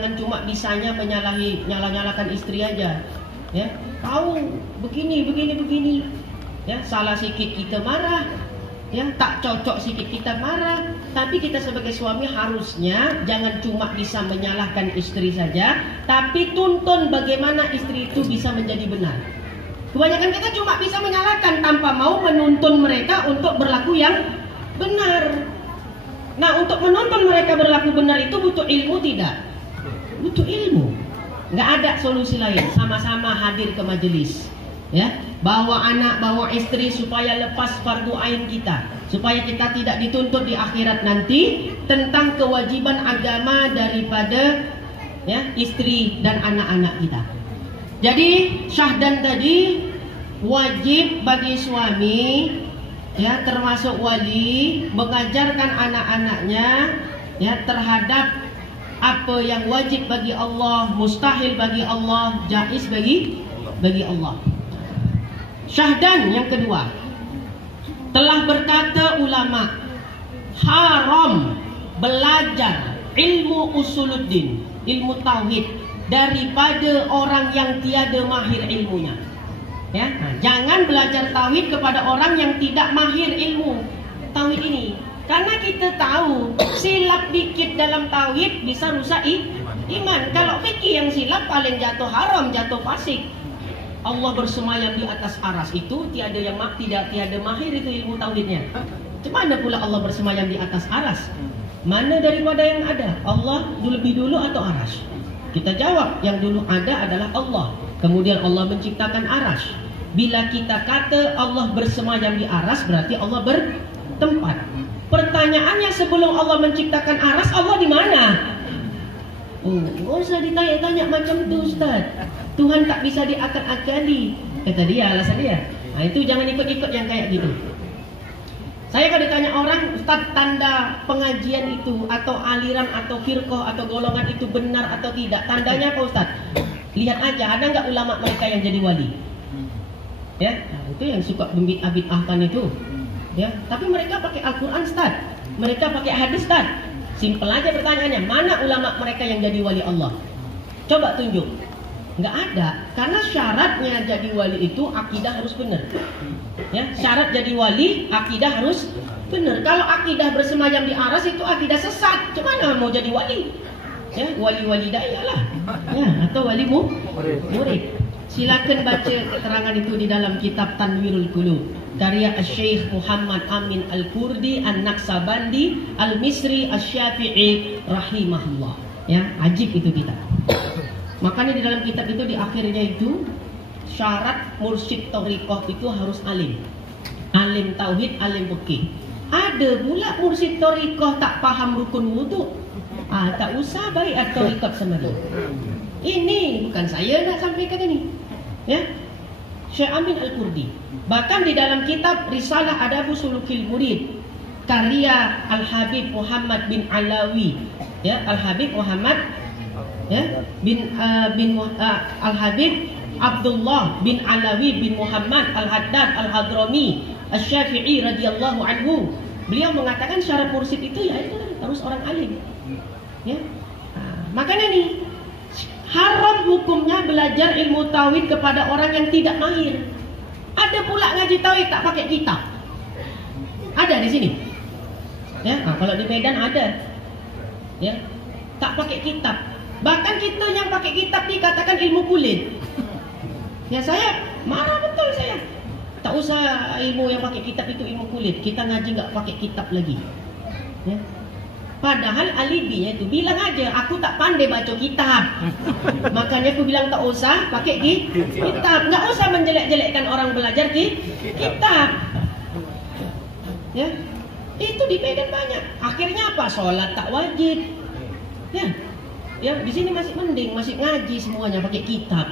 jangan cuma bisanya nyala-nyalakan istri aja. Ya, tahu begini. Ya, salah sikit kita marah. Ya, tak cocok sikit kita marah. Tapi kita sebagai suami harusnya jangan cuma bisa menyalahkan istri saja, tapi tuntun bagaimana istri itu bisa menjadi benar. Kebanyakan kita cuma bisa menyalahkan tanpa mau menuntun mereka untuk berlaku yang benar. Nah, untuk menuntun mereka berlaku benar itu butuh ilmu tidak? Butuh ilmu. Nggak ada solusi lain. Sama-sama hadir ke majelis. Ya, bawa anak, bawa istri supaya lepas fardu ain kita, supaya kita tidak dituntut di akhirat nanti tentang kewajiban agama daripada ya istri dan anak-anak kita. Jadi syahdan tadi wajib bagi suami ya termasuk wali mengajarkan anak-anaknya ya terhadap apa yang wajib bagi Allah, mustahil bagi Allah, jaiz bagi Allah. Syahdan yang kedua, telah berkata ulama, haram belajar ilmu usuluddin, ilmu tauhid daripada orang yang tiada mahir ilmunya. Ya, jangan belajar tauhid kepada orang yang tidak mahir ilmu tauhid ini. Karena kita tahu silap dikit dalam tauhid bisa rusak iman. Kalau fikih yang silap paling jatuh haram, jatuh fasik. Allah bersemayam di atas aras itu tiada mahir itu ilmu tauhidnya. Mana pula Allah bersemayam di atas aras? Mana daripada yang ada? Allah lebih dulu atau aras? Kita jawab yang dulu ada adalah Allah. Kemudian Allah menciptakan aras. Bila kita kata Allah bersemayam di aras, berarti Allah bertempat. Pertanyaannya, sebelum Allah menciptakan aras, Allah di mana? Nggak usah ditanya-tanya macam itu, Ustaz. Tuhan tak bisa diakal-akali, kata dia, alasan dia. Nah, itu jangan ikut-ikut yang kayak gitu. Saya kalau ditanya orang, Ustaz, tanda pengajian itu atau aliran atau firqah atau golongan itu benar atau tidak, tandanya apa, Ustaz? Lihat aja, ada nggak ulama mereka yang jadi wali? Ya, nah, itu yang suka bid'ah-bid'ahkan itu. Ya, tapi mereka pakai Al-Quran, Ustaz. Mereka pakai hadis, Ustaz. Simpel aja pertanyaannya, mana ulama mereka yang jadi wali Allah? Coba tunjuk. Nggak ada, karena syaratnya jadi wali itu akidah harus benar. Ya, syarat jadi wali akidah harus benar. Kalau akidah bersemayam di aras itu akidah sesat. Gimana mau jadi wali? Ya, wali-wali daya lah. Ya, atau wali murid. Silakan baca keterangan itu di dalam kitab Tanwirul Qulub karya Syekh Muhammad Amin Al-Kurdi An-Naqsabandi Al-Misri Asy-Syafi'i rahimahullah. Ya, ajib itu kitab. Makanya di dalam kitab itu di akhirnya itu syarat mursyid thariqah itu harus alim. Alim tauhid, alim fikih. Ada pula mursyid thariqah tak paham rukun wudu. Tak usah baik thariqah sama dia. Ini bukan saya nak sampaikan ini. Ya. Syekh Amin Al-Kurdi. Bahkan di dalam kitab Risalah Adabu Sulukil Murid karya Al-Habib Muhammad bin Alawi, ya, Al-Habib Muhammad ya, Al-Habib Abdullah bin Alawi bin Muhammad Al-Haddad Al-Hadrami Asy-Syafi'i radhiyallahu anhu. Beliau mengatakan syarat mursyid itu ya itu harus orang alim. Ya. Makanya nih haram hukumnya belajar ilmu tauhid kepada orang yang tidak mahir. Ada pula ngaji tauhid tak pakai kitab. Ada di sini. Ya, kalau di Medan ada. Ya, tak pakai kitab. Bahkan kita yang pakai kitab dikatakan ilmu kulit. Ya, saya marah betul saya. Tak usah ilmu yang pakai kitab itu ilmu kulit. Kita ngaji nggak pakai kitab lagi. Ya. Padahal alibinya itu bilang aja aku tak pandai baca kitab. Makanya aku bilang tak usah pakai kitab. Nggak usah menjelek-jelekkan orang belajar kitab. Ya, itu di Medan banyak. Akhirnya apa? Sholat tak wajib. Ya, di sini masih mending, masih ngaji semuanya pakai kitab.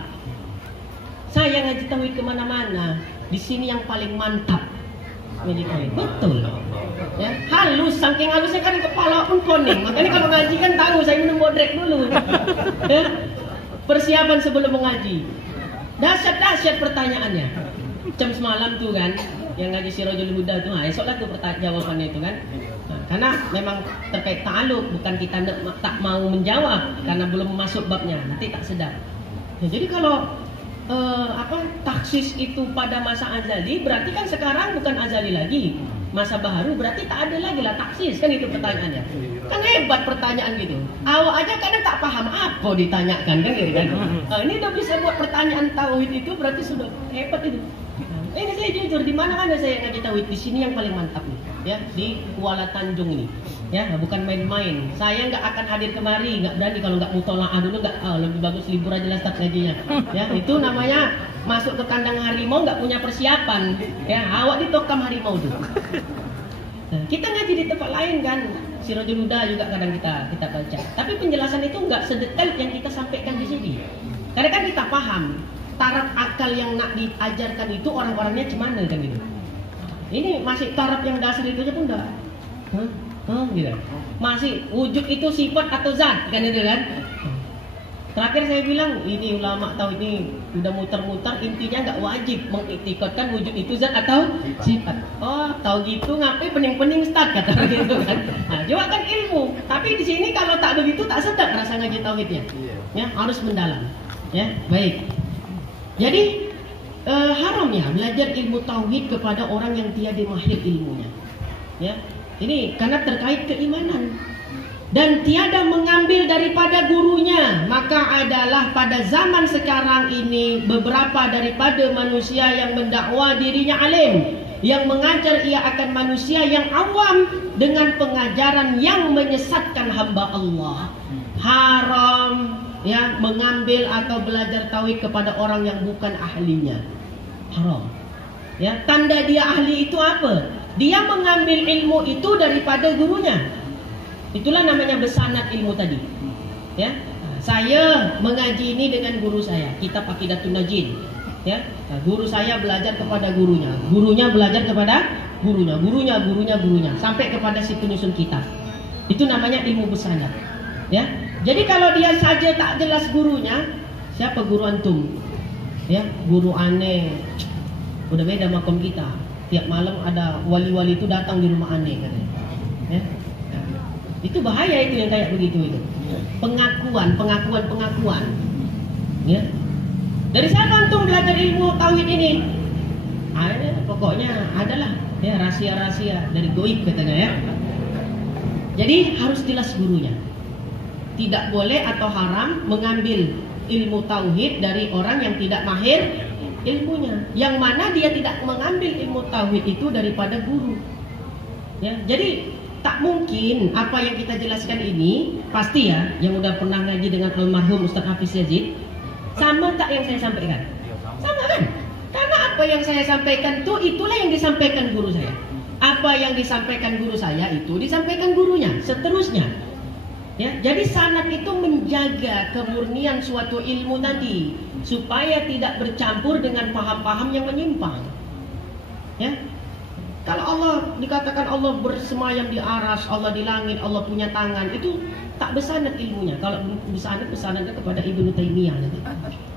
Saya ngaji tauhid kemana-mana. Di sini yang paling mantap. Betul. Ya, halus, saking halusnya kan kepala pun koning. Makanya kalau ngaji kan tahu saya minum bodrek dulu. Ya, persiapan sebelum mengaji. Dahsyat pertanyaannya. Jam semalam tuh kan, yang ngaji Sirajul Huda tuh, esoklah tuh jawabannya itu kan. karena memang terkait ta'aluk, bukan kita tak mau menjawab karena belum masuk babnya, nanti tak sedap. Ya, jadi kalau taksis itu pada masa azali, berarti kan sekarang bukan azali lagi, masa baharu, berarti tak ada lagi lah taksis, kan itu pertanyaannya. Kan hebat pertanyaan gitu. Awak aja kadang tak paham apa ditanyakan kan gitu kan. Ini udah bisa buat pertanyaan tauhid itu berarti sudah hebat itu. Ini saya jujur, di mana-mana saya ngaji tauhid, di sini yang paling mantap nih, ya, di Kuala Tanjung ini, ya, bukan main-main. Saya nggak akan hadir kemari, nggak berani kalau nggak mutolaah dulu, nggak, lebih bagus libur aja lah start ngajinya, ya. Itu namanya masuk ke kandang harimau nggak punya persiapan, ya. Awak ditokam harimau tuh. Nah, kita ngaji di tempat lain kan, Sirajul Huda juga kadang kita baca. Tapi penjelasan itu nggak sedetail yang kita sampaikan di sini. Karena kan kita paham taraf akal yang nak diajarkan itu orang-orangnya cemana kan gitu. Ini masih taraf yang dasar itu aja pun enggak. Gitu. Masih wujud itu sifat atau zat kan itu kan. Terakhir saya bilang ini ulama tahu ini udah muter-muter, intinya nggak wajib mengiktikadkan wujud itu zat atau sifat. Oh tahu gitu ngapain pening-pening start kata gitu kan. Nah, juga kan ilmu. Tapi di sini kalau tak begitu tak sedap rasa ngaji tauhidnya. Ya harus mendalam. Ya baik. Jadi haram ya belajar ilmu tauhid kepada orang yang tiada mahir ilmunya. Ya, ini karena terkait keimanan dan tiada mengambil daripada gurunya. Maka adalah pada zaman sekarang ini beberapa daripada manusia yang mendakwa dirinya alim, yang mengajar ia akan manusia yang awam dengan pengajaran yang menyesatkan hamba Allah. Haram ya mengambil atau belajar tauhid kepada orang yang bukan ahlinya. Haram. Ya, tanda dia ahli itu apa? Dia mengambil ilmu itu daripada gurunya. Itulah namanya bersanad ilmu tadi. Ya. Saya mengaji ini dengan guru saya, kitab Aqidatun Najin. Ya. Nah, guru saya belajar kepada gurunya, gurunya belajar kepada gurunya sampai kepada si penyusun kitab. Itu namanya ilmu bersanad. Ya. Jadi kalau dia saja tak jelas gurunya, siapa guru antum? Ya, guru aneh. Udah beda makom kita. Tiap malam ada wali-wali itu datang di rumah aneh katanya. Ya. Itu bahaya itu yang kayak begitu itu. Pengakuan. Ya. Dari sana antum belajar ilmu tauhid ini? Pokoknya adalah ya rahasia-rahasia dari goib katanya ya. Jadi harus jelas gurunya. Tidak boleh atau haram mengambil ilmu tauhid dari orang yang tidak mahir ilmunya. Yang mana dia tidak mengambil ilmu tauhid itu daripada guru. Ya, jadi tak mungkin apa yang kita jelaskan ini pasti ya, yang udah pernah ngaji dengan almarhum Ustaz Hafiz Yazid, sama tak yang saya sampaikan? Sama kan? Karena apa yang saya sampaikan itu itulah yang disampaikan guru saya. Apa yang disampaikan guru saya itu disampaikan gurunya, seterusnya. Ya, jadi sanad itu menjaga kemurnian suatu ilmu tadi supaya tidak bercampur dengan paham-paham yang menyimpang. Ya. Kalau Allah dikatakan Allah bersemayam di aras, Allah di langit, Allah punya tangan, itu tak bersanad ilmunya. Kalau bersanadnya kepada Ibnu Taimiyah nanti.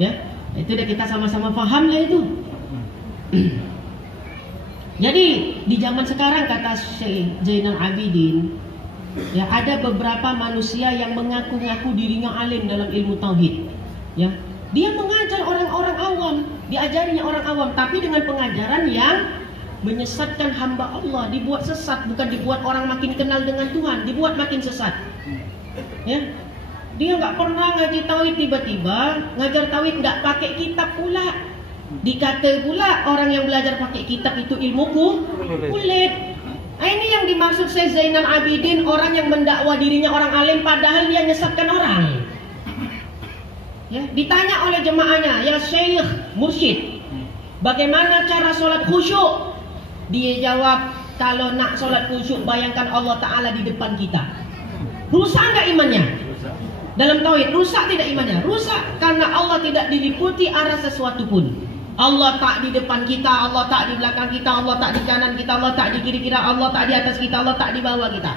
Ya. Itu dah kita sama-sama paham lah itu. Jadi di zaman sekarang kata Syekh Zainal Abidin, ya ada beberapa manusia yang mengaku-ngaku dirinya alim dalam ilmu tauhid. Ya, dia mengajar orang-orang awam, diajarinya orang awam, tapi dengan pengajaran yang menyesatkan hamba Allah, dibuat sesat, bukan dibuat orang makin kenal dengan Tuhan, dibuat makin sesat. Ya, dia nggak pernah ngaji tauhid, tiba-tiba ngajar tauhid nggak pakai kitab pula. Dikata pula orang yang belajar pakai kitab itu ilmuku kulit. Nah, ini yang dimaksud Syekh Zainal Abidin, orang yang mendakwa dirinya orang alim padahal dia menyesatkan orang. Ya, ditanya oleh jemaahnya, ya Syekh Mursyid, bagaimana cara sholat khusyuk? Dia jawab, kalau nak sholat khusyuk bayangkan Allah Ta'ala di depan kita. Rusak nggak imannya? Dalam tauhid, rusak tidak imannya? Rusak karena Allah tidak diliputi arah sesuatu pun. Allah tak di depan kita, Allah tak di belakang kita, Allah tak di kanan kita, Allah tak di kiri kita, Allah tak di atas kita, Allah tak di bawah kita.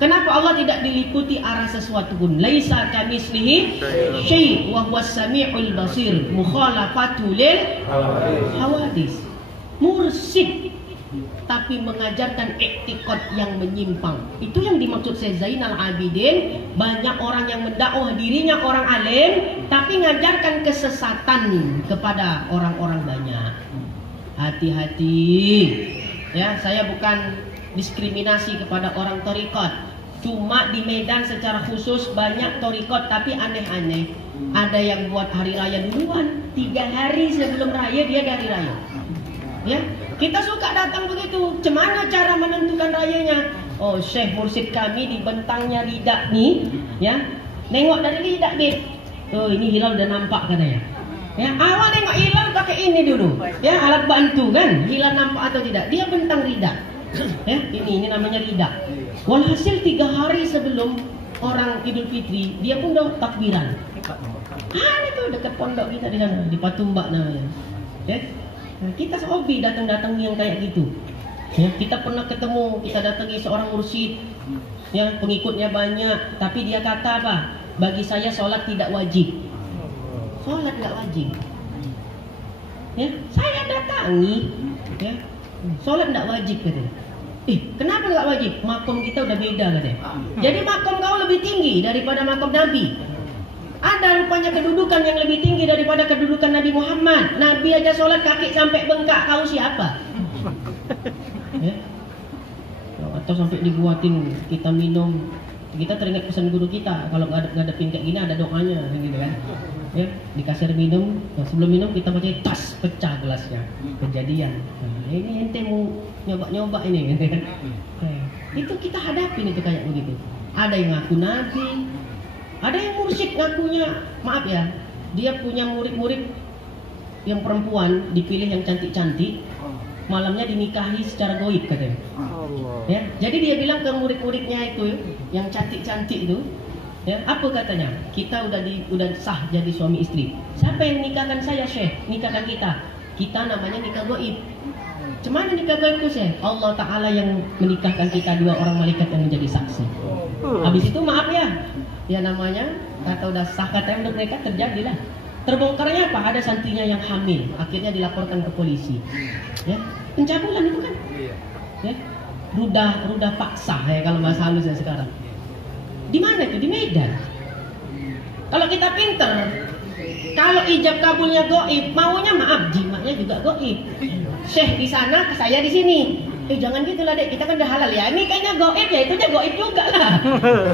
Kenapa Allah tidak diliputi arah sesuatu pun? Laisa kamitslihi syai' wa huwas samiul basir. Mukhalafatu lil hawadis. Mursyid tapi mengajarkan etikot yang menyimpang. Itu yang dimaksud Syekh Zainal Abidin. Banyak orang yang mendakwah dirinya orang alim, tapi mengajarkan kesesatan kepada orang-orang banyak. Hati-hati. Ya, saya bukan diskriminasi kepada orang thariqat. Cuma di Medan secara khusus banyak thariqat tapi aneh-aneh. Ada yang buat hari raya duluan, 3 hari sebelum raya dia dari raya. Ya, kita suka datang begitu. Cemana cara menentukan rayanya? Oh, Syekh mursyid kami di bentangnya lidak nih, ya. Nengok dari lidak dia. Oh, ini hilal udah nampak katanya. Ya, awal nengok hilal pakai ini dulu. Ya, alat bantu kan, hilal nampak atau tidak. Dia bentang lidak. Ya, ini namanya lidak. Walhasil 3 hari sebelum orang Idul Fitri, dia pun udah takbiran. Itu dekat pondok kita di sana, di Patumbak namanya. Ya. Nah, kita sehobi datang-datang yang kayak gitu. Ya, kita pernah ketemu, kita datangi seorang mursyid yang pengikutnya banyak, tapi dia kata apa? Bagi saya sholat tidak wajib. Sholat tidak wajib. Ya, saya datangi, ya, sholat tidak wajib katanya. Kenapa nggak wajib? Makom kita udah beda katanya. Jadi makom kau lebih tinggi daripada makom Nabi. Ada rupanya kedudukan yang lebih tinggi daripada kedudukan Nabi Muhammad. Nabi aja sholat kaki sampai bengkak, kau siapa? Ya? Atau sampai dibuatin kita minum. Kita teringat pesan guru kita, kalau ngadepin kayak gini ada doanya, gitu kan? Ya, dikasih minum, sebelum minum kita baca tas, pecah gelasnya. Kejadian. Nah, ini ente mau nyoba-nyoba ini, gitu kan? Itu kita hadapin itu kayak begitu. Ada yang ngaku Nabi. Ada yang mursyid ngakunya, maaf ya, dia punya murid-murid yang perempuan dipilih yang cantik-cantik, malamnya dinikahi secara goib katanya. Ya, jadi dia bilang ke murid-muridnya itu yang cantik-cantik itu, ya, apa katanya? Kita udah sah jadi suami istri. Siapa yang nikahkan saya, Syekh? Nikahkan kita. Kita namanya nikah goib. Cemana nikah goib itu, Syekh? Allah Ta'ala yang menikahkan kita, 2 orang malaikat yang menjadi saksi. Habis itu maaf ya namanya kata udah sah katanya menurut mereka, terjadilah terbongkarnya apa? Ada santrinya yang hamil, akhirnya dilaporkan ke polisi. Ya, pencabulan itu kan. Ya, rudah paksa ya kalau bahasa halusnya sekarang. Di mana itu? Di Medan. Kalau kita pinter, kalau ijab kabulnya goib, maunya maaf, jimatnya juga goib. Syekh di sana, saya di sini. Jangan gitulah dek, kita kan udah halal ya. Ini kayaknya goib ya, itunya goib juga lah.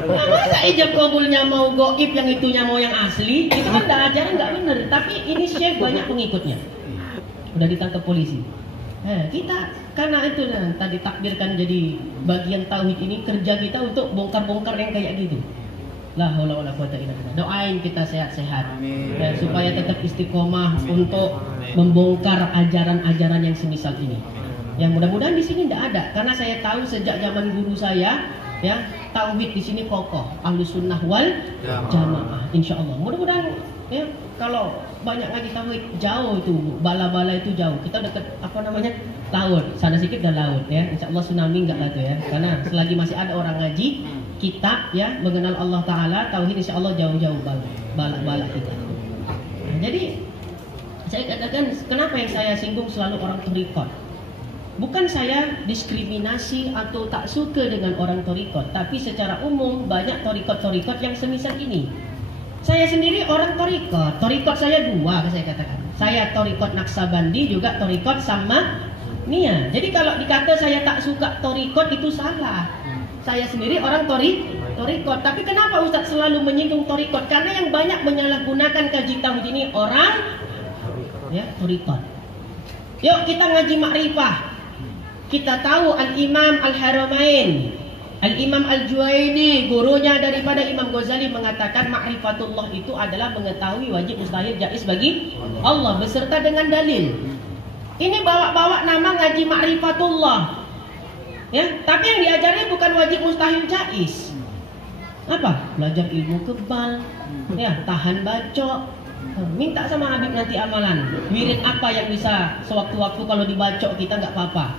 Nah, masa ijab kabulnya mau goib, yang itunya mau yang asli? Itu kan udah ajaran nggak bener. Tapi ini Syekh banyak pengikutnya. Udah ditangkap polisi. Kita karena itu tadi takdirkan jadi bagian tauhid ini, kerja kita untuk bongkar-bongkar yang kayak gitu. La haula wala quwata illa billah. Doain kita sehat-sehat ya, supaya tetap istiqomah untuk membongkar ajaran-ajaran yang semisal ini. Ya, mudah-mudahan di sini tidak ada, karena saya tahu sejak zaman guru saya, ya, tauhid di sini kokoh, Ahlus Sunnah wal Jamaah. Insyaallah. Mudah-mudahan ya, kalau banyak ngaji tauhid, jauh itu bala-bala itu jauh. Kita dekat laut, sana sedikit dan laut ya. Insyaallah tsunami enggak lah tuh ya. Karena selagi masih ada orang ngaji kitab ya, mengenal Allah Taala, tauhid insyaallah jauh-jauh bala-bala kita. Nah, jadi saya katakan kenapa yang saya singgung selalu orang thariqat. Bukan saya diskriminasi atau tak suka dengan orang thariqat, tapi secara umum banyak thariqat-thariqat yang semisal ini. Saya sendiri orang thariqat. Thariqat saya 2, saya katakan. Saya thariqat Naqsabandi, juga thariqat Sammaniyah. Jadi kalau dikata saya tak suka thariqat itu salah. Saya sendiri orang thariqat. Tapi kenapa Ustaz selalu menyinggung thariqat? Karena yang banyak menyalahgunakan kaji tauhid ini orang ya thariqat. Yuk kita ngaji makrifah. Kita tahu Al-Imam Al-Haramain, Al-Imam Al-Juwaini, gurunya daripada Imam Ghazali, mengatakan ma'rifatullah itu adalah mengetahui wajib, mustahil, jaiz bagi Allah beserta dengan dalil. Ini bawa-bawa nama ngaji ma'rifatullah. Ya, tapi yang diajari bukan wajib, mustahil, jaiz. Apa? Belajar ilmu kebal, ya, tahan bacok. Minta sama Habib nanti amalan. Wirid apa yang bisa sewaktu-waktu kalau dibacok kita nggak apa-apa.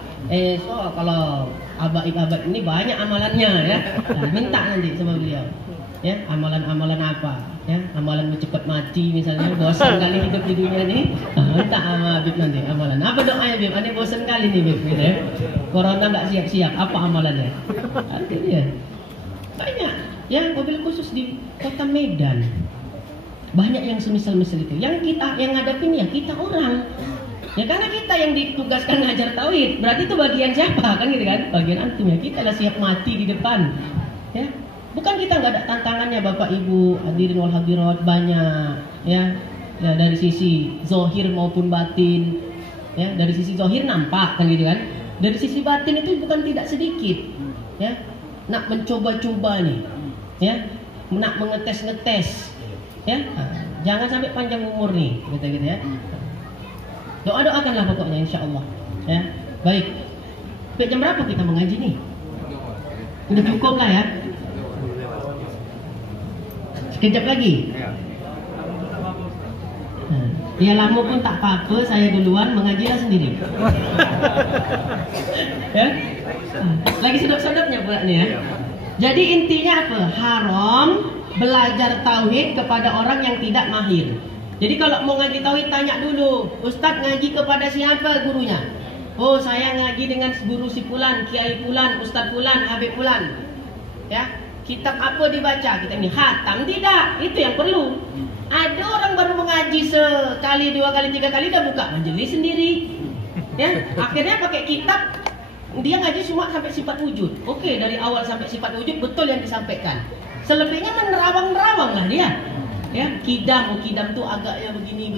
Kalau abad ini banyak amalannya ya. Nah, minta nanti sama beliau. Ya, amalan-amalan apa? Ya, amalan cepat mati misalnya, bosan kali hidup di dunia nih, minta sama Habib nanti amalan. Apa doanya Habib? Aneh bosan kali nih Habib, gitu ya. Corona nggak siap-siap, apa amalannya? Artinya banyak ya, mobil khusus di kota Medan. Banyak yang semisal-misal itu. Yang kita yang ngadepin ya kita orang. Ya karena kita yang ditugaskan ngajar tauhid, berarti itu bagian siapa kan gitu kan? Bagian antum ya. Kita lah siap mati di depan. Ya. Bukan kita nggak ada tantangannya Bapak Ibu, hadirin wal hadirat, banyak ya. Ya dari sisi zahir maupun batin. Ya, dari sisi zahir nampak kan gitu kan. Dari sisi batin itu bukan tidak sedikit. Ya. Nak mencoba-coba nih. Ya. Nak mengetes-ngetes. Ya. Jangan sampai panjang umur nih, gitu-gitu ya. Doa-doakanlah pokoknya insya Allah. Ya, baik. Sampai jam berapa kita mengaji nih? Udah cukup lah ya. Sekejap lagi. Ya lama pun tak apa-apa, saya duluan mengajilah sendiri. Ya? Lagi sedap-sedapnya pula nih ya. Jadi intinya apa? Haram belajar tauhid kepada orang yang tidak mahir. Jadi kalau mau ngaji tauhid tanya dulu, Ustadz ngaji kepada siapa gurunya? Oh saya ngaji dengan guru si Fulan, Kiai Fulan, Ustadz Fulan, Habib Fulan. Ya, kitab apa dibaca? Kita ini khatam tidak? Itu yang perlu. Ada orang baru mengaji sekali, dua kali, tiga kali udah buka majelis sendiri. Ya, akhirnya pakai kitab. Dia ngaji semua sampai sifat wujud. Oke, dari awal sampai sifat wujud betul yang disampaikan. Selebihnya menerawang-nerawang lah dia. Ya, kidam tuh agaknya begini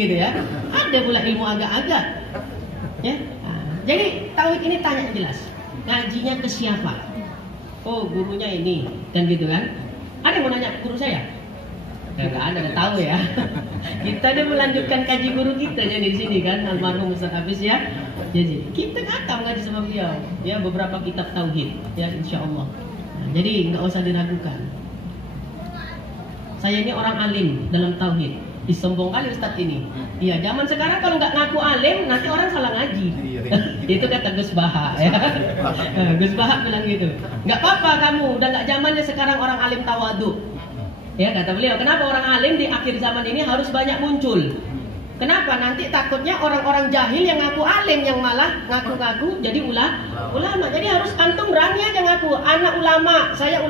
gitu ya. Ada pula ilmu agak-agak. Ya. Jadi tauhid ini tanya jelas. Ngajinya ke siapa? Oh, gurunya ini, kan gitu kan? Ada yang mau nanya guru saya? Ya, nggak ada tahu ya. Kita udah melanjutkan kaji guru kita jadi di sini kan, almarhum Ustaz Hafiz ya. Jadi kita kata ngaji sama beliau, ya beberapa kitab tauhid, ya insya Allah. Nah, jadi nggak usah diragukan. Saya ini orang alim dalam tauhid. Disombong kali Ustadz ini. Iya, zaman sekarang kalau nggak ngaku alim, nanti orang salah ngaji. Itu kata Gus Baha. Ya. Gus Baha bilang gitu. Nggak apa-apa kamu, udah nggak zamannya sekarang orang alim tawadu. Ya kata beliau. Kenapa orang alim di akhir zaman ini harus banyak muncul? Kenapa? Nanti takutnya orang-orang jahil yang ngaku alim yang malah ngaku-ngaku jadi ulama. Jadi harus antum berani aja ngaku anak ulama, saya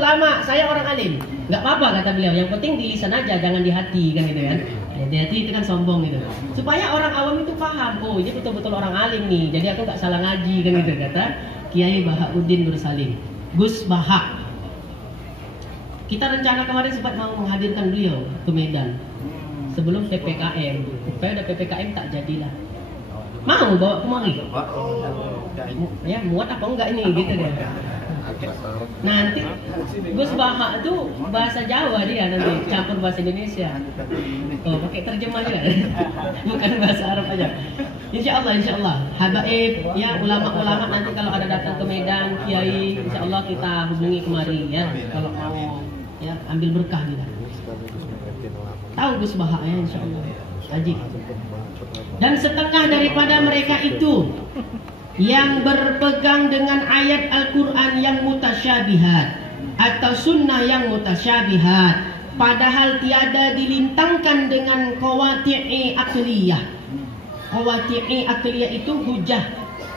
orang alim. Nggak apa-apa kata beliau. Yang penting di lisan aja, jangan di hati kan gitu kan. Ya, di hati itu kan sombong gitu. Supaya orang awam itu paham, oh ini betul-betul orang alim nih. Jadi aku nggak salah ngaji kan gitu kata Kiai Bahauddin Nur Salim. Gus Baha. Kita rencana kemarin sempat mau menghadirkan beliau ke Medan. Sebelum PPKM, supaya ada PPKM tak jadilah. Mau bawa kemari? Ya muat apa enggak ini gitu deh. Nanti Gus Baha itu bahasa Jawa dia nanti campur bahasa Indonesia. Oh pakai terjemah juga, bukan bahasa Arab aja. Insya Allah. Habaib ya ulama-ulama nanti kalau ada datang ke Medan, Kiai, insya Allah kita hubungi kemari ya. Kalau mau ya ambil berkah kita. Tahu Gus Baha ya insya Allah. Haji. Dan setengah daripada mereka itu yang berpegang dengan ayat Al-Quran yang mutasyabihat atau sunnah yang mutasyabihat, padahal tiada dilintangkan dengan qawati'i akliyah. Qawati'i akliyah itu hujah,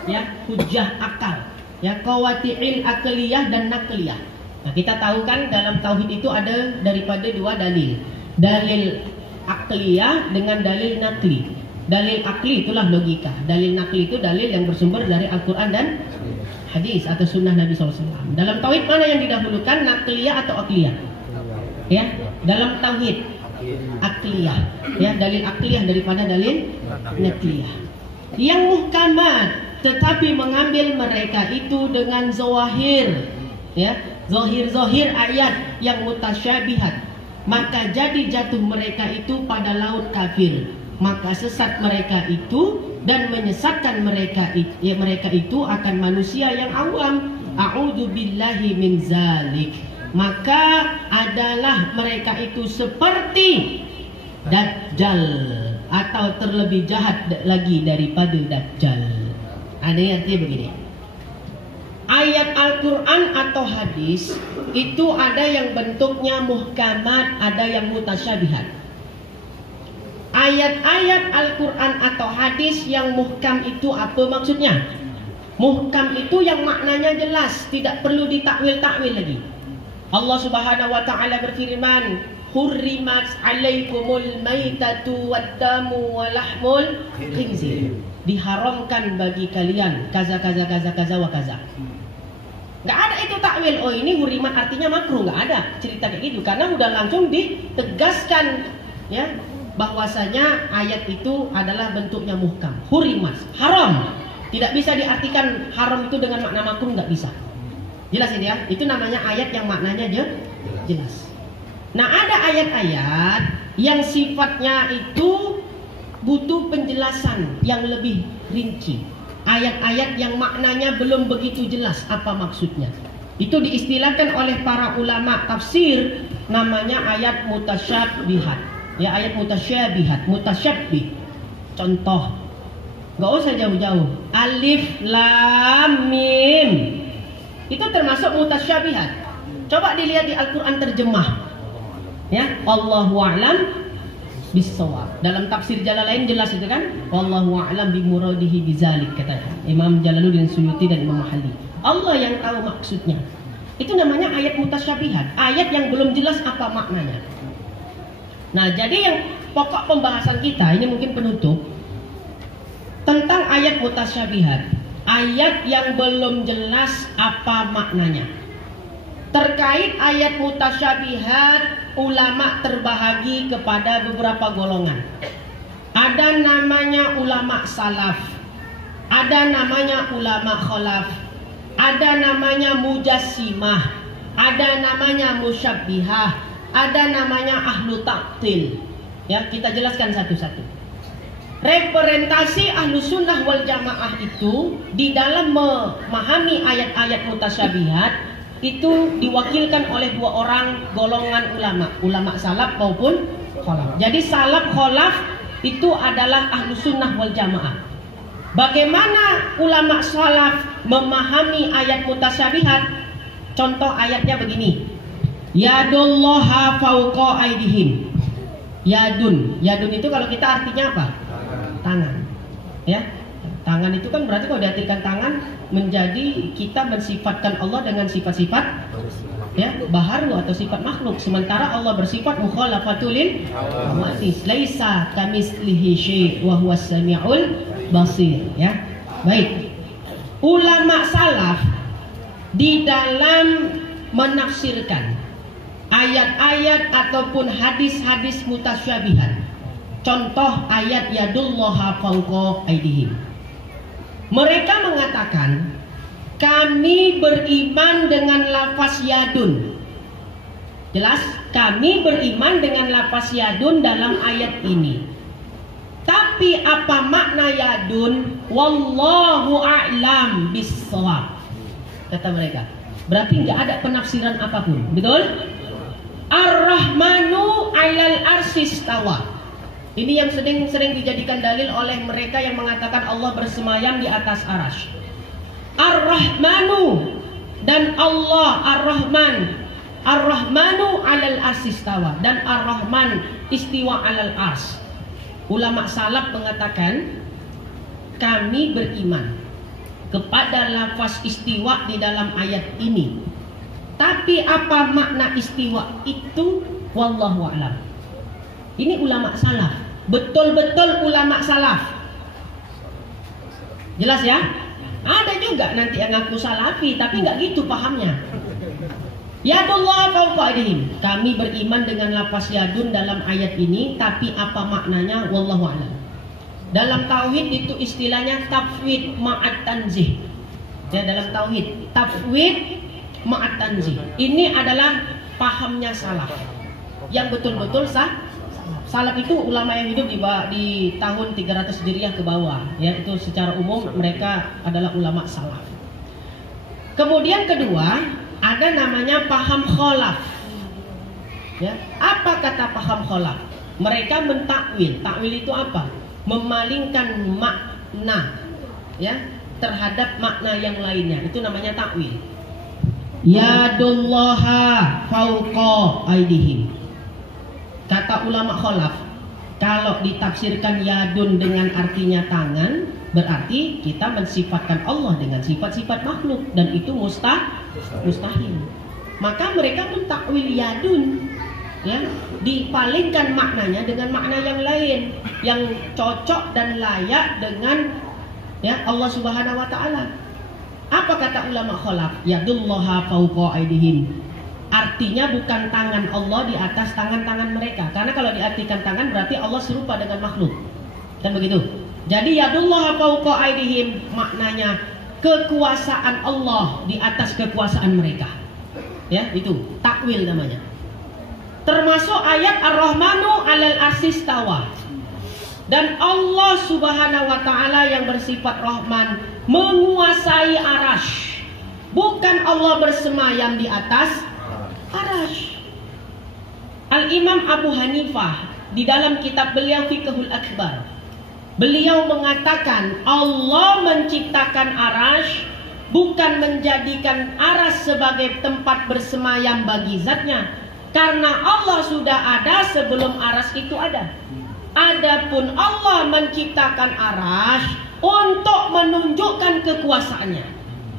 ya hujah akal, ya qawati'il akliyah dan nakliyah. Nah kita tahu kan dalam tauhid itu ada daripada dua dalil. Dalil akliyah dengan dalil nakli. Dalil akli itulah logika. Dalil nakli itu dalil yang bersumber dari Al-Quran dan hadis atau sunnah Nabi SAW. Dalam tauhid mana yang didahulukan, nakliyah atau akliyah? Ya, dalam tauhid akliyah. Ya, dalil akliyah daripada dalil nakliyah. Yang muhkamat tetapi mengambil mereka itu dengan zahir, ya, zahir ayat yang mutasyabihat. Maka jadi jatuh mereka itu pada laut kafir. Maka sesat mereka itu dan menyesatkan mereka itu akan manusia yang awam. A'udzu billahi min zalik. Maka adalah mereka itu seperti Dajjal atau terlebih jahat lagi daripada Dajjal. Ada yang artinya begini. Ayat Ayat Al-Quran atau hadis itu ada yang bentuknya muhkamat, ada yang mutasyabihat. Ayat-ayat Al-Quran atau hadis yang muhkam itu apa maksudnya? Muhkam itu yang maknanya jelas, tidak perlu ditakwil-takwil lagi. Allah Subhanahu wa taala berfirman, "Hurrimat 'alaikumul maitatu wad-damu wa lahmul khinzir." Diharamkan bagi kalian kaza kaza kaza kaza wa kaza. Nggak ada itu takwil. Oh ini hurimat artinya makruh, nggak ada cerita kayak gitu karena udah langsung ditegaskan ya bahwasanya ayat itu adalah bentuknya muhkam. Hurimat, haram. Tidak bisa diartikan haram itu dengan makna makruh, nggak bisa. Jelas ini ya. Itu namanya ayat yang maknanya jelas. Nah, ada ayat-ayat yang sifatnya itu butuh penjelasan yang lebih rinci. Ayat-ayat yang maknanya belum begitu jelas apa maksudnya. Itu diistilahkan oleh para ulama tafsir namanya ayat mutasyabihat. Ya, ayat mutasyabihat, mutasyabbih. Contoh, nggak usah jauh-jauh. Alif Lam Mim. Itu termasuk mutasyabihat. Coba dilihat di Al-Qur'an terjemah. Ya, Allahu a'lam bis-shawab. Dalam tafsir Jalalain jelas itu kan, wallahu a'lam bi muradihi bizalik, kata Imam Jalaluddin Suyuti dan Imam Mahalli. Allah yang tahu maksudnya. Itu namanya ayat mutasyabihat, ayat yang belum jelas apa maknanya. Nah, jadi yang pokok pembahasan kita ini mungkin penutup tentang ayat mutasyabihat, ayat yang belum jelas apa maknanya. Terkait ayat mutasyabihat, ulama terbahagi kepada beberapa golongan. Ada namanya ulama salaf, ada namanya ulama khalaf, ada namanya mujassimah, ada namanya musyabbihah, ada namanya ahlu ta'til. Ya, kita jelaskan satu-satu. Representasi ahlu sunnah wal jamaah itu di dalam memahami ayat-ayat mutasyabihat itu diwakilkan oleh dua orang golongan ulama, ulama salaf maupun khalaf. Jadi salaf khalaf itu adalah ahlu sunnah wal jamaah. Bagaimana ulama salaf memahami ayat mutasyabihat? Contoh ayatnya begini, yadullaha fauqa aydihim. Yadun itu kalau kita artinya apa? Tangan. Ya, tangan itu kan berarti kalau diartikan tangan menjadi kita mensifatkan Allah dengan sifat-sifat ya baharu atau sifat makhluk, sementara Allah bersifat mukhalafatul lil hawadits, laisa kamitslihi syai' wa huwas samiul basir. Ya, baik. Ulama salaf di dalam menafsirkan ayat-ayat ataupun hadis-hadis mutasyabihat, contoh ayat yadullaha fauqa aydihim, mereka mengatakan kami beriman dengan lafaz yadun. Jelas, kami beriman dengan lafaz yadun dalam ayat ini. Tapi apa makna yadun? Wallahu a'lam bis-shawab, kata mereka. Berarti nggak ada penafsiran apapun, betul? Ar-Rahmanu 'alal arsy istawa. Ini yang sering dijadikan dalil oleh mereka yang mengatakan Allah bersemayam di atas arasy. Ar-Rahmanu dan Allah Ar-Rahman. Ar-Rahmanu 'alal arsy istawa dan Ar-Rahman istiwa 'alal arsy. Ulama salaf mengatakan kami beriman kepada lafaz istiwa di dalam ayat ini. Tapi apa makna istiwa itu? Wallahu a'lam. Ini ulama salaf, betul-betul ulama salaf. Jelas ya? Ada juga nanti yang ngaku salafi tapi nggak gitu pahamnya. Yadullah fauqa aydihim. Kami beriman dengan lafaz yadun dalam ayat ini, tapi apa maknanya? Wallahu a'lam. Dalam tauhid itu istilahnya tafwid ma'at tanzih. Ya, dalam tauhid tafwid ma'at tanzih. Ini adalah pahamnya salaf yang betul-betul sah. Salaf itu ulama yang hidup di tahun 300 Hijriah ke bawah, ya, itu secara umum mereka adalah ulama salaf. Kemudian kedua, ada namanya paham khalaf. Ya, apa kata paham khalaf? Mereka mentakwil. Takwil itu apa? Memalingkan makna ya terhadap makna yang lainnya. Itu namanya takwil. yadullaha fauqa aydihim. Kata ulama khalaf, kalau ditafsirkan yadun dengan artinya tangan, berarti kita mensifatkan Allah dengan sifat-sifat makhluk, dan itu mustahil. Maka mereka mentakwil yadun, ya, dipalingkan maknanya dengan makna yang lain yang cocok dan layak dengan, ya, Allah Subhanahu wa taala. Apa kata ulama khalaf? Yadullaha fauqa aydihim. Artinya bukan tangan Allah di atas tangan-tangan mereka. Karena kalau diartikan tangan berarti Allah serupa dengan makhluk. Kan begitu? Jadi yadullaha fauqa aydihim maknanya kekuasaan Allah di atas kekuasaan mereka. Ya, itu takwil namanya. Termasuk ayat Ar-Rahmanu 'alal arsy istawa. Dan Allah Subhanahu wa taala yang bersifat Rahman menguasai arasy. Bukan Allah bersemayam di atas arasy. Al-Imam Abu Hanifah di dalam kitab beliau Fiqhul Akbar, beliau mengatakan Allah menciptakan arasy bukan menjadikan arasy sebagai tempat bersemayam bagi zatnya, karena Allah sudah ada sebelum arasy itu ada. Adapun Allah menciptakan arasy untuk menunjukkan kekuasaannya.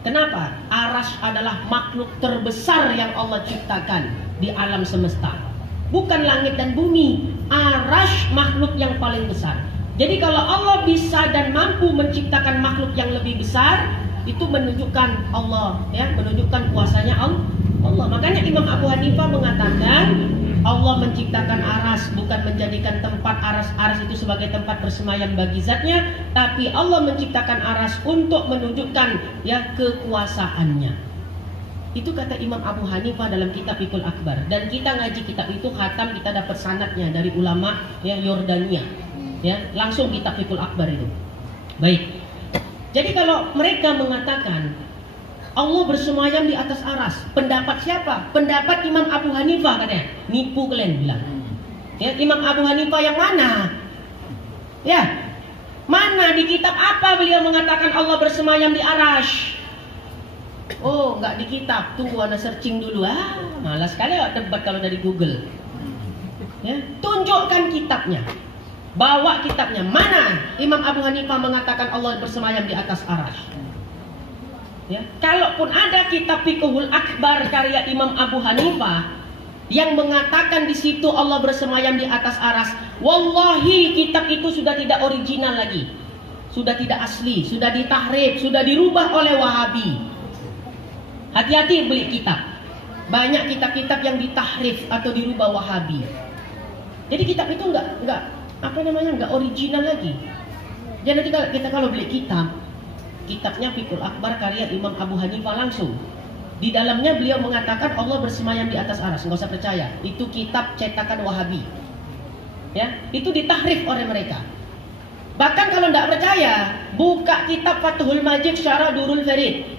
Kenapa? Arasy adalah makhluk terbesar yang Allah ciptakan di alam semesta. Bukan langit dan bumi. Arasy makhluk yang paling besar. Jadi kalau Allah bisa dan mampu menciptakan makhluk yang lebih besar, itu menunjukkan Allah, ya, menunjukkan kuasanya Allah. Makanya Imam Abu Hanifah mengatakan Allah menciptakan arasy bukan menjadikan tempat arasy itu sebagai tempat bersemayam bagi zatnya, tapi Allah menciptakan arasy untuk menunjukkan, ya, kekuasaannya. Itu kata Imam Abu Hanifah dalam kitab Fiqhul Akbar. Dan kita ngaji kitab itu khatam, kita dapat sanadnya dari ulama, ya, Yordania, ya, langsung kitab Fiqhul Akbar itu. Baik. Jadi kalau mereka mengatakan Allah bersemayam di atas arasy, pendapat siapa? Pendapat Imam Abu Hanifah katanya. Nipu kalian bilang. Ya, Imam Abu Hanifah yang mana? Ya, mana di kitab apa beliau mengatakan Allah bersemayam di arasy? Oh, nggak di kitab. Tunggu, Anda searching dulu. Malas sekali debat kalau dari Google. Ya, tunjukkan kitabnya. Bawa kitabnya. Mana Imam Abu Hanifah mengatakan Allah bersemayam di atas arasy? Ya, kalaupun ada kitab Fiqhul Akbar karya Imam Abu Hanifah yang mengatakan di situ Allah bersemayam di atas arasy, wallahi kitab itu sudah tidak original lagi, sudah tidak asli, sudah ditahrif, sudah dirubah oleh Wahabi. Hati-hati beli kitab. Banyak kitab-kitab yang ditahrif atau dirubah Wahabi. Jadi kitab itu enggak original lagi. Jadi kita kalau beli kitabnya Fiqhul Akbar karya Imam Abu Hanifah langsung, di dalamnya beliau mengatakan Allah bersemayam di atas arasy. Nggak usah percaya, itu kitab cetakan Wahabi. Ya, itu ditahrif oleh mereka. Bahkan kalau nggak percaya, buka kitab Fathul Majid Syarah Durul Farid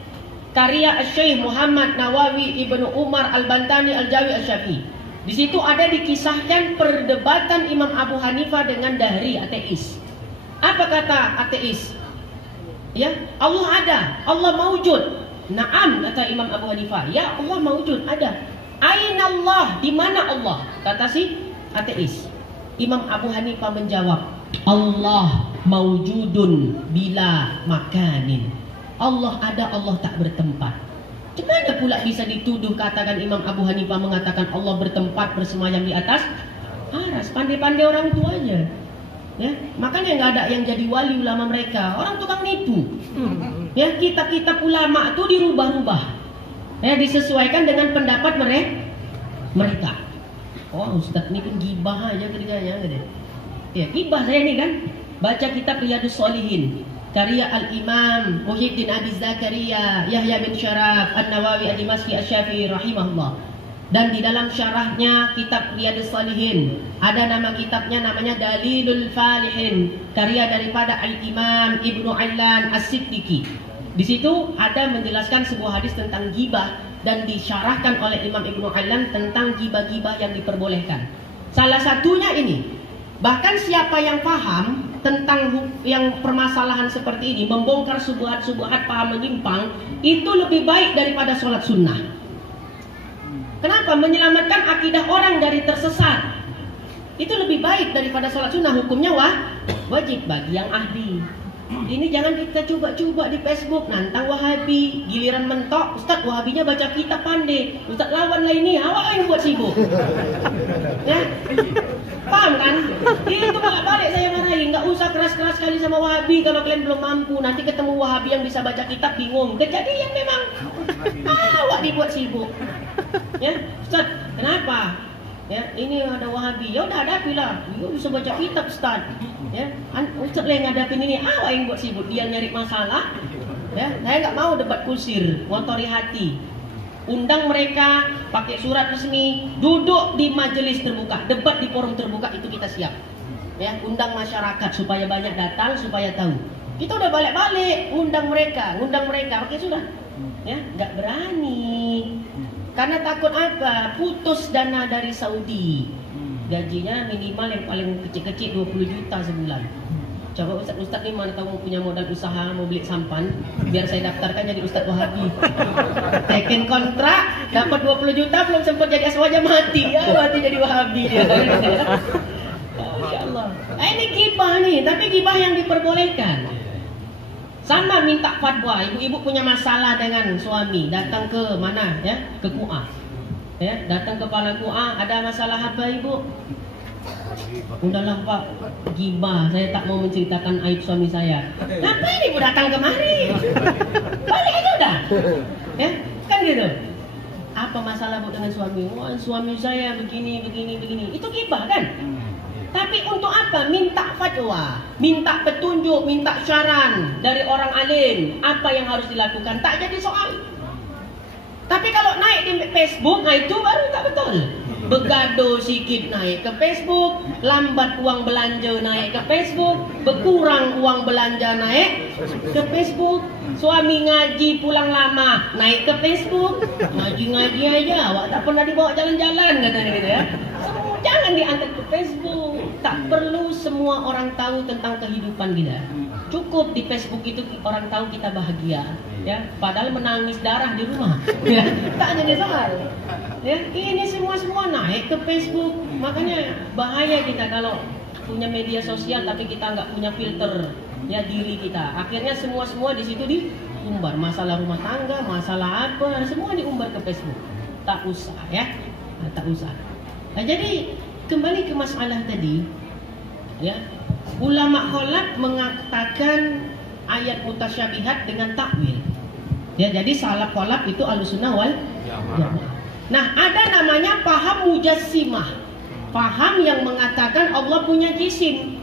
karya Syekh Muhammad Nawawi Ibnu Umar Al-Bantani Al-Jawi Asy-Syafi'i. Di situ ada dikisahkan perdebatan Imam Abu Hanifah dengan Dahri, ateis. Apa kata ateis? Ya, Allah ada, Allah maujud. Naam, kata Imam Abu Hanifah. Ya, Allah maujud, ada. Aina Allah, di mana Allah? Kata si ateis. Imam Abu Hanifah menjawab, Allah maujudun bila makanin. Allah ada, Allah tak bertempat. Gimana pula bisa dituduh katakan Imam Abu Hanifah mengatakan Allah bertempat bersemayam di atas arasy? Pandai-pandai orang tuanya. Ya, makanya nggak ada yang jadi wali ulama mereka, orang tukang nipu. Ya, kitab-kitab ulama itu dirubah-rubah, ya, disesuaikan dengan pendapat mereka. Oh, Ustaz ini kan gibah aja kerjanya, gitu. Ya, gibah saya ini kan baca kitab Riyadhus Shalihin karya Al-Imam Muhyiddin Abi Zakaria Yahya bin Syaraf An-Nawawi Ad-Dimashqi Asy-Syafi'i rahimahullah. Dan di dalam syarahnya kitab Riyadhus Shalihin ada nama kitabnya namanya Dalilul Falihin karya daripada Al-Imam Ibnu Ailan As-Siddiqi. Di situ ada menjelaskan sebuah hadis tentang ghibah dan disyarahkan oleh Imam Ibnu Ailan tentang ghibah-ghibah yang diperbolehkan. Salah satunya ini, bahkan siapa yang paham tentang yang permasalahan seperti ini, membongkar subuhat-subuhat paham menyimpang, itu lebih baik daripada sholat sunnah. Kenapa? Menyelamatkan akidah orang dari tersesat. Itu lebih baik daripada sholat sunnah. Hukumnya wajib bagi yang ahli. Ini jangan kita coba-coba di Facebook nantang Wahabi, giliran mentok, Ustaz Wahabinya baca kitab pandai, Ustaz lawan lah ini, awak yang buat sibuk. Ya? Paham kan? Itu balik saya marahin, nggak usah keras-keras sekali sama Wahabi kalau kalian belum mampu. Nanti ketemu Wahabi yang bisa baca kitab bingung. Kejadian memang. Awak dibuat sibuk. Ya, Ustaz, kenapa? Ya, ini ada Wahabi. Ya udah hadapilah. Dia bisa baca kitab, Ustaz. Ya, Ustaz lah yang ngadapin ini. Awak yang buat sibuk. Dia nyari masalah. Ya, saya nggak mau debat kusir, ngotori hati. Undang mereka pakai surat resmi, duduk di majelis terbuka, debat di forum terbuka, itu kita siap. Ya, undang masyarakat supaya banyak datang, supaya tahu. Kita udah balik-balik undang mereka pakai surat. Ya, nggak berani. Karena takut apa? Putus dana dari Saudi. Gajinya minimal yang paling kecil-kecil 20 juta sebulan. Coba Ustaz ni mana tahu punya modal usaha mau beli sampan, biar saya daftarkan jadi Ustaz Wahabi. Tekin kontrak, dapat 20 juta belum sempat jadi aswaja mati. Ya, mati jadi Wahabi dia. Masya Allah. Ini gibah nih, tapi gibah yang diperbolehkan. Sama minta fatwa, ibu-ibu punya masalah dengan suami, datang ke mana ya? Ke KUA. Ya, datang ke kepala KUA, ada masalah apa ibu? Udahlah Pak, gibah, saya tak mau menceritakan aib suami saya. Ngapain ibu datang kemari? Balik aja udah. Ya, kan gitu. Apa masalah bu dengan suami? Wah, suami saya begini. Itu gibah kan? Tapi untuk apa? Minta fatwa, minta petunjuk, minta saran dari orang alim. Apa yang harus dilakukan? Tak jadi soal. Tapi kalau naik di Facebook, nah itu baru tak betul. Begado sikit naik ke Facebook, lambat uang belanja naik ke Facebook, berkurang uang belanja naik ke Facebook. Suami ngaji pulang lama naik ke Facebook, ngaji aja, awak tak pernah dibawa jalan-jalan katanya gitu ya. Jangan diangkat ke Facebook. Tak perlu semua orang tahu tentang kehidupan kita. Cukup di Facebook itu orang tahu kita bahagia, ya. Padahal menangis darah di rumah, ya. Tak jadi soal. Ya, ini semua naik ke Facebook. Makanya bahaya kita kalau punya media sosial tapi kita nggak punya filter ya diri kita. Akhirnya semua di situ diumbar. Masalah rumah tangga, masalah apa, semua diumbar ke Facebook. Tak usah ya, tak usah. Nah, jadi kembali ke masalah tadi, ya, ulama kholaf mengatakan ayat mutasyabihat dengan takwil. Ya, jadi salaf kholaf itu ahlussunnah wal jamaah. Nah, ada namanya paham mujassimah, paham yang mengatakan Allah punya jisim.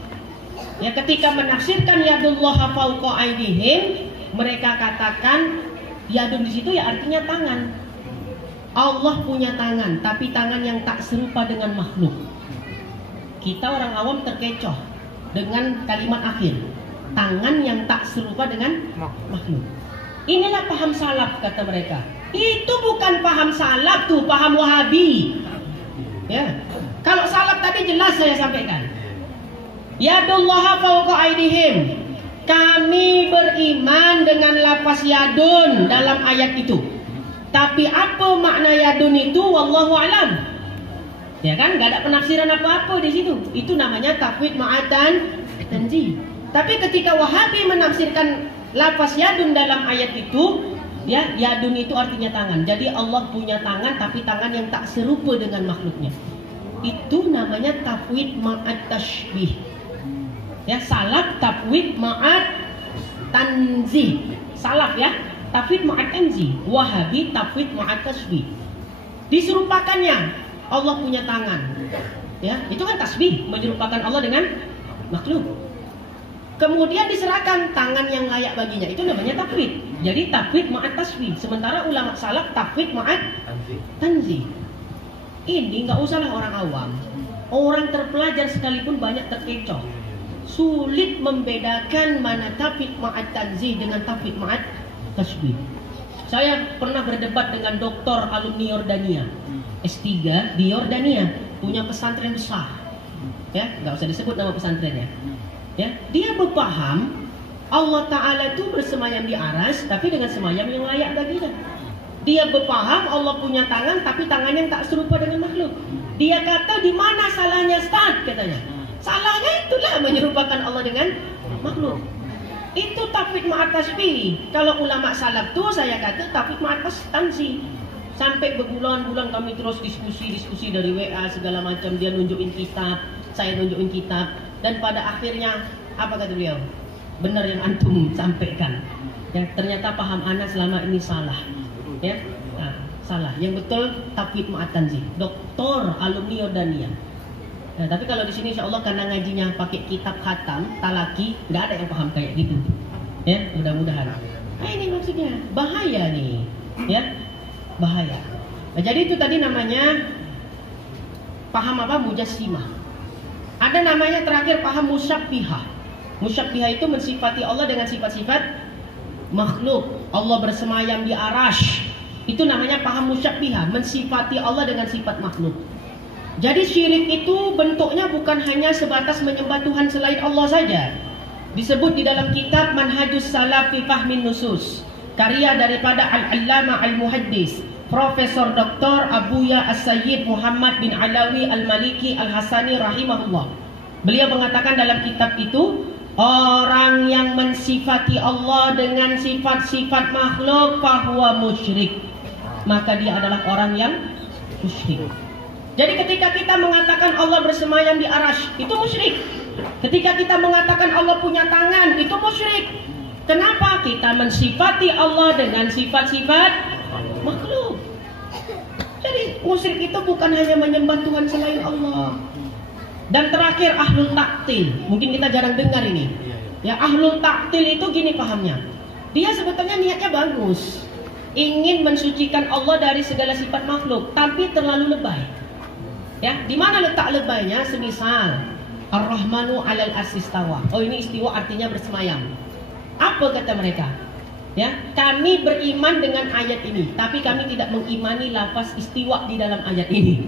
Ya, ketika menafsirkan yadullaha fawqa aydihim, mereka katakan yadun di situ ya artinya tangan. Allah punya tangan, tapi tangan yang tak serupa dengan makhluk. Kita orang awam terkecoh dengan kalimat akhir, tangan yang tak serupa dengan makhluk. Inilah paham salaf kata mereka. Itu bukan paham salaf tuh, paham Wahabi. Ya. Kalau salaf tadi jelas saya sampaikan. Yadullaha fawqa aydihim. Kami beriman dengan lafaz yadun dalam ayat itu. Tapi apa makna yadun itu wallahu alam. Ya kan, enggak ada penafsiran apa-apa di situ. Itu namanya tafwid ma'atan tanzih. Tapi ketika Wahabi menafsirkan lafaz yadun dalam ayat itu, ya, yadun itu artinya tangan. Jadi Allah punya tangan tapi tangan yang tak serupa dengan makhluknya. Itu namanya tafwid ma'at tashbih. Ya, salaf tafwid ma'at tanzih. Salaf ya, tafwid ma'at tanzih. Wahabi tafwid ma'at tashbih. Diserupakannya Allah punya tangan. Ya, itu kan tasbih, menyerupakan Allah dengan makhluk. Kemudian diserahkan tangan yang layak baginya. Itu namanya tafwid. Jadi tafwid ma'at tasbih. Sementara ulama salaf tafwid ma'at tanzih. Ini nggak usahlah orang awam. Orang terpelajar sekalipun banyak terkecoh. Sulit membedakan mana tafwid ma'at tanzih dengan tafwid ma'at tasbih. Saya pernah berdebat dengan doktor alumni Yordania, S3 di Yordania, punya pesantren besar. Ya, nggak usah disebut nama pesantrennya. Ya, dia berpaham Allah Ta'ala itu bersemayam di aras, tapi dengan semayam yang layak baginya. Dia berpaham Allah punya tangan, tapi tangannya tak serupa dengan makhluk. Dia kata, di mana salahnya Ustaz? Katanya. Salahnya itulah menyerupakan Allah dengan makhluk. Itu tafwid ma'at tasbih. Kalau ulama salaf tuh saya kata tafwid ma'at tanzih. Sampai berbulan-bulan kami terus diskusi dari WA segala macam. Dia nunjukin kitab, saya nunjukin kitab, dan pada akhirnya apa kata beliau? Benar yang antum sampaikan. Ya, ternyata paham anak selama ini salah. Ya, nah, salah. Yang betul tafwid ma'at tanzih. Doktor alumni Yordania. Nah, tapi kalau di sini insya Allah karena ngajinya pakai kitab khatam, talaki, nggak ada yang paham kayak gitu. Ya, mudah-mudahan. Nah, ini maksudnya bahaya nih, ya, bahaya. Nah, jadi itu tadi namanya paham apa? Mujassimah. Ada namanya terakhir paham musyabbihah. Musyabbihah itu mensifati Allah dengan sifat-sifat makhluk. Allah bersemayam di arash. Itu namanya paham musyabbihah, mensifati Allah dengan sifat makhluk. Jadi syirik itu bentuknya bukan hanya sebatas menyembah Tuhan selain Allah saja. Disebut di dalam kitab Manhajus Salaf fi Fahmin Nusus, karya daripada Al-Allamah Al-Muhaddis Profesor Dr. Abuya As-Sayyid Muhammad bin Alawi Al-Maliki Al-Hasani rahimahullah. Beliau mengatakan dalam kitab itu, orang yang mensifati Allah dengan sifat-sifat makhluk fahuwa musyrik, maka dia adalah orang yang musyrik. Jadi ketika kita mengatakan Allah bersemayam di arash, itu musyrik. Ketika kita mengatakan Allah punya tangan, itu musyrik. Kenapa? Kita mensifati Allah dengan sifat-sifat makhluk. Jadi musyrik itu bukan hanya menyembah Tuhan selain Allah. Dan terakhir ahlul taktil. Mungkin kita jarang dengar ini. Ya, ahlul taktil itu gini pahamnya. Dia sebetulnya niatnya bagus, ingin mensucikan Allah dari segala sifat makhluk, tapi terlalu lebay. Ya, di mana letak lebaynya? Semisal Ar-Rahmanu 'alal As-Istawa. Oh, ini istiwa artinya bersemayam. Apa kata mereka? Ya, kami beriman dengan ayat ini, tapi kami tidak mengimani lafaz istiwa di dalam ayat ini.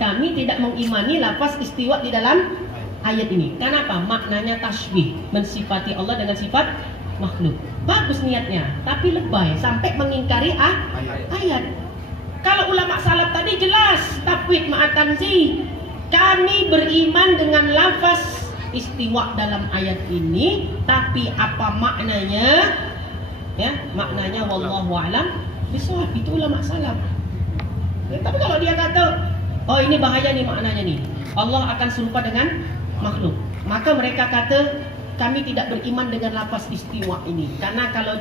Kami tidak mengimani lafaz istiwa di dalam ayat ini. Kenapa? Maknanya tasbih, mensifati Allah dengan sifat makhluk. Bagus niatnya, tapi lebay sampai mengingkari ayat. Kalau ulama salaf tadi jelas tafwid ma'at tanzih. Kami beriman dengan lafaz istiwa dalam ayat ini, tapi apa maknanya? Ya, maknanya wallahu a'lam bishawab. Itu ulama salaf. Ya, tapi kalau dia kata, oh ini bahaya nih maknanya nih, Allah akan serupa dengan makhluk, maka mereka kata kami tidak beriman dengan lafaz istiwa ini. Karena kalau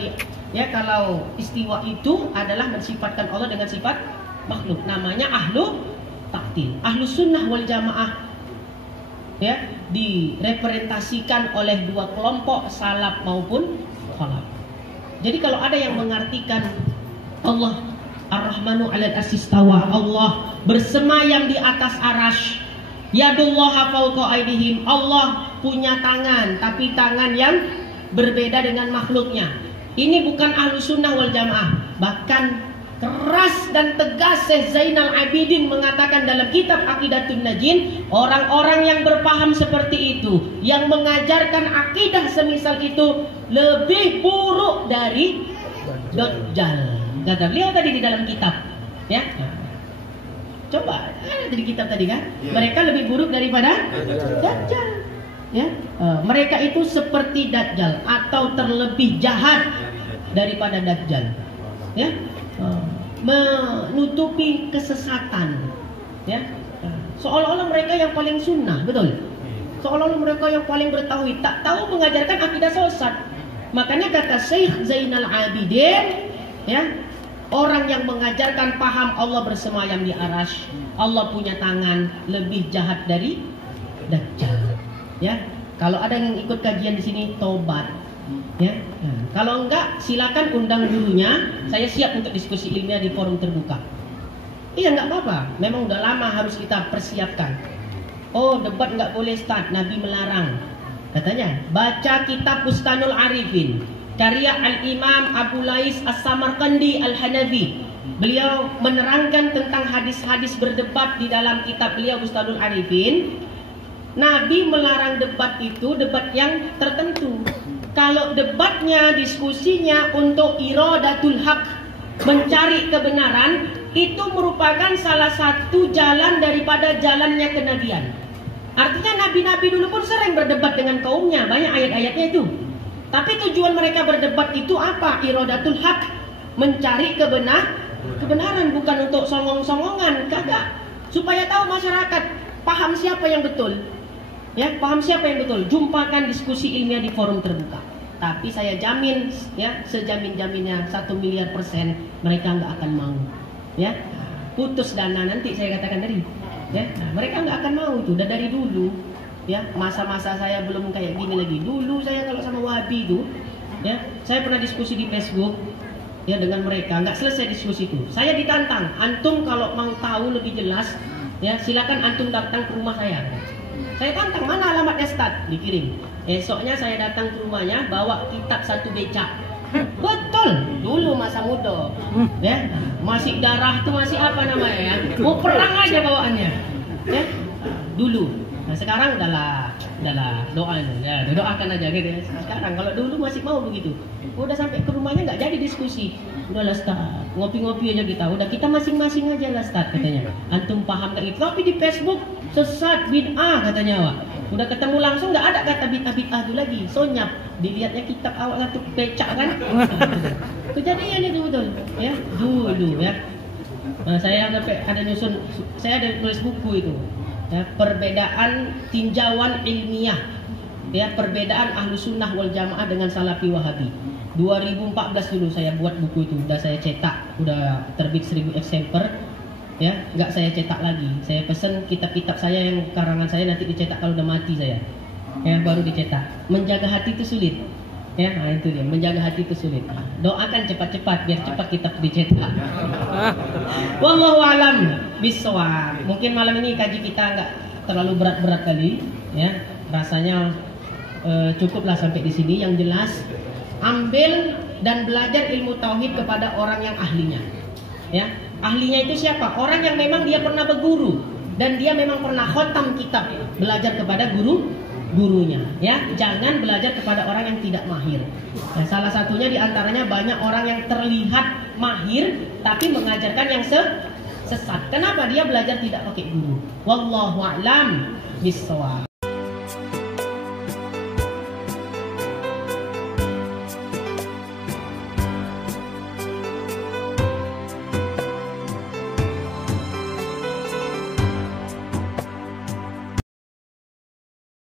kalau istiwa itu adalah mensifatkan Allah dengan sifat makhluk, namanya ahlu taktil. Ahlu sunnah wal jamaah ya direpresentasikan oleh dua kelompok, salaf maupun khalaf. Jadi kalau ada yang mengartikan Allah Ar-Rahmanu 'alal As-Istawa, Allah bersemayam di atas arash, yadullaha fawqa aydihim, Allah punya tangan, tapi tangan yang berbeda dengan makhluknya. Ini bukan ahlu sunnah wal jamaah. Bahkan keras dan tegas Syekh Zainal Abidin mengatakan dalam kitab Aqidatun Najin, orang-orang yang berpaham seperti itu, yang mengajarkan akidah semisal itu, lebih buruk dari Dajjal. Kata beliau tadi di dalam kitab, ya. Coba ada di kitab tadi kan, mereka lebih buruk daripada Dajjal. Ya, mereka itu seperti Dajjal atau terlebih jahat daripada Dajjal. Ya, menutupi kesesatan. Ya, seolah-olah mereka yang paling sunnah, betul. Seolah-olah mereka yang paling bertauhid, tak tahu mengajarkan akidah sesat. Makanya kata Syekh Zainal Abidin, ya, orang yang mengajarkan paham Allah bersemayam di arash, Allah punya tangan, lebih jahat dari Dajjal. Ya, kalau ada yang ikut kajian di sini, tobat. Ya, kalau enggak silakan undang gurunya. Saya siap untuk diskusi ilmiah di forum terbuka. Iya, enggak apa-apa. Memang udah lama harus kita persiapkan. Oh, debat enggak boleh, Ustaz, Nabi melarang. Katanya, baca kitab Bustanul Arifin, karya Al-Imam Abu Lais As-Samarqandi Al-Hanafi. Beliau menerangkan tentang hadis-hadis berdebat di dalam kitab beliau Bustanul Arifin. Nabi melarang debat itu, debat yang tertentu. Kalau debatnya, diskusinya untuk iradatul haq, mencari kebenaran itu merupakan salah satu jalan daripada jalannya kenabian. Artinya nabi-nabi dulu pun sering berdebat dengan kaumnya, banyak ayat-ayatnya itu. Tapi tujuan mereka berdebat itu apa? Iradatul haq, mencari kebenaran, bukan untuk songong-songongan, kagak. Supaya tahu masyarakat paham siapa yang betul. Ya, paham siapa yang betul. Jumpakan diskusi ilmiah di forum terbuka. Tapi saya jamin, ya, sejamin-jaminnya 1 miliar % mereka nggak akan mau. Ya, putus dana nanti saya katakan tadi. Ya, nah, mereka nggak akan mau itu. Udah dari dulu. Ya, masa-masa saya belum kayak gini lagi. Dulu saya kalau sama Wahabi itu, ya, saya pernah diskusi di Facebook, ya, dengan mereka. Nggak selesai diskusi itu. Saya ditantang. Antum kalau mau tahu lebih jelas, ya, silakan antum datang ke rumah saya. Saya tantang, mana alamatnya Ustaz? Dikirim. Esoknya saya datang ke rumahnya, bawa kitab 1 becak. Betul, dulu masa muda, ya, masih darah tuh masih apa namanya, ya, mau perang aja bawaannya, ya, dulu. Nah sekarang udahlah doain, ya, doakan aja gitu ya. Sekarang kalau dulu masih mau begitu, udah sampai ke rumahnya nggak jadi diskusi, udahlah Ustaz, ngopi-ngopi aja kita, udah kita masing-masing aja lah Ustaz katanya. Antum paham kan itu, tapi di Facebook sesat bid'ah katanya, Wak. Udah ketemu langsung nggak ada kata bid'ah itu lagi, sonyap. Dilihatnya kitab awal 1 becak kan. Kejadian itu betul, ya, dulu ya. Nah, saya ada nyusun, saya ada tulis buku itu. Ya, perbedaan tinjauan ilmiah, ya, perbedaan ahlu sunnah wal jamaah dengan salafi wahabi. 2014 dulu saya buat buku itu, udah saya cetak, udah terbit 1000 eksemplar. Ya, nggak saya cetak lagi. Saya pesan kitab-kitab saya yang karangan saya nanti dicetak kalau udah mati saya. Ya, baru dicetak. Menjaga hati itu sulit. Ya, nah itu dia. Menjaga hati itu sulit. Doakan cepat-cepat biar cepat kitab dicetak. Wallahu alam bissawab. Mungkin malam ini kaji kita nggak terlalu berat-berat kali. Ya, rasanya cukuplah sampai di sini. Yang jelas, ambil dan belajar ilmu tauhid kepada orang yang ahlinya. Ya. Ahlinya itu siapa? Orang yang memang dia pernah berguru dan dia memang pernah khotam kitab, belajar kepada gurunya, ya. Jangan belajar kepada orang yang tidak mahir. Ya, salah satunya diantaranya banyak orang yang terlihat mahir tapi mengajarkan yang sesat. Kenapa? Dia belajar tidak pakai guru. Wallahu a'lam bissawab.